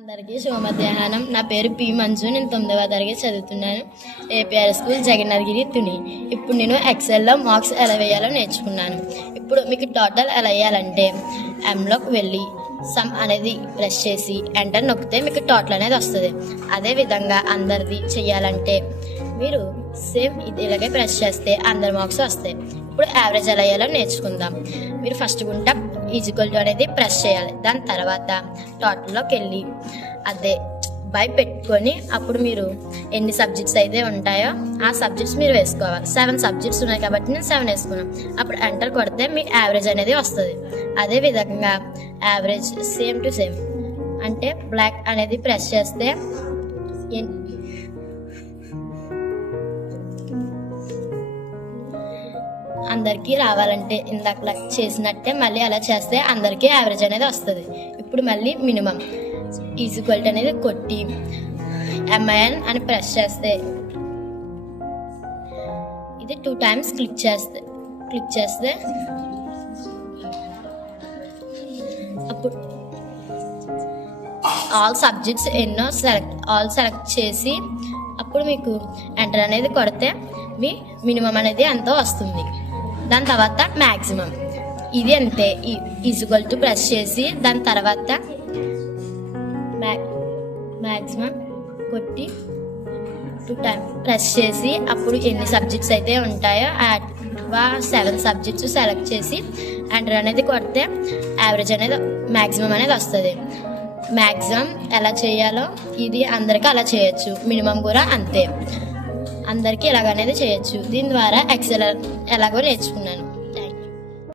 అందరికీ శుభ మధ్యాహ్నం. నా పేరు పి మంజు. నేను 9వ తరగతి చదువుతున్నాను. APR school Jagannathagiri Tuni. ఇప్పుడు నేను ఎక్సెల్లో మార్క్స్ ఎలా వేయాలో నేర్చుకున్నాను. ఇప్పుడు మీకు టోటల్ ఎలా వేయాలంటే ఎంలోకి వెళ్ళి సమ్ అనేది ప్రెస్ చేసి ఎంటర్ నొక్కితే మీకు టోటల్ అనేది వస్తుంది. అదేవిధంగా అందరిది చేయాలంటే మీరు సేమ్ ఇది ఇలాగే ప్రెస్ చేస్తే అందరి మార్క్స్ వస్తాయి. ఇప్పుడు యావరేజ్ ఎలా వేయాలో నేర్చుకుందాం. మీరు ఫస్ట్ గుంట ఈజ్వల్ టు అనేది ప్రెస్ చేయాలి. దాని తర్వాత టోటల్లోకి వెళ్ళి అదే బై పెట్టుకొని అప్పుడు మీరు ఎన్ని సబ్జెక్ట్స్ అయితే ఉంటాయో ఆ సబ్జెక్ట్స్ మీరు వేసుకోవాలి. 7 సబ్జెక్ట్స్ ఉన్నాయి కాబట్టి నేను 7 వేసుకున్నాను. అప్పుడు ఎంటర్ కొడితే మీ యావరేజ్ అనేది వస్తుంది. అదేవిధంగా యావరేజ్ సేమ్ టు సేమ్ అంటే బ్లాక్ అనేది ప్రెస్ చేస్తే అందరికీ రావాలంటే ఇందాక చేసినట్టే మళ్ళీ అలా చేస్తే అందరికీ యావరేజ్ అనేది వస్తుంది. ఇప్పుడు మళ్ళీ మినిమం ఈజ్వల్ అనేది కొట్టి ఎంఐఎన్ అని ప్రెస్ చేస్తే ఇది 2 టైమ్స్ క్లిక్ చేస్తే అప్పుడు ఆల్ సబ్జెక్ట్స్ ఎన్నో సెలెక్ట్ చేసి అప్పుడు మీకు ఎంటర్ అనేది కొడితే మీ మినిమం అనేది ఎంతో వస్తుంది. దాని తర్వాత మ్యాక్సిమం ఇది అంతే ఈజ్వల్ టు ప్రెస్ చేసి దాని తర్వాత మ్యాక్సిమం కొట్టి 2 టైమ్స్ ప్రెస్ చేసి అప్పుడు ఎన్ని సబ్జెక్ట్స్ అయితే ఉంటాయో 7 సబ్జెక్ట్స్ సెలెక్ట్ చేసి ఎంటర్ అనేది కొడితే యావరేజ్ అనేది మ్యాక్సిమం అనేది వస్తుంది. మ్యాక్సిమం ఎలా చేయాలో ఇది అందరికీ అలా చేయొచ్చు. మినిమం కూడా అంతే, అందరికీ ఎలాగనేది చేయొచ్చు. దీని ద్వారా ఎక్సెల్ ఎలాగో నేర్చుకున్నాను.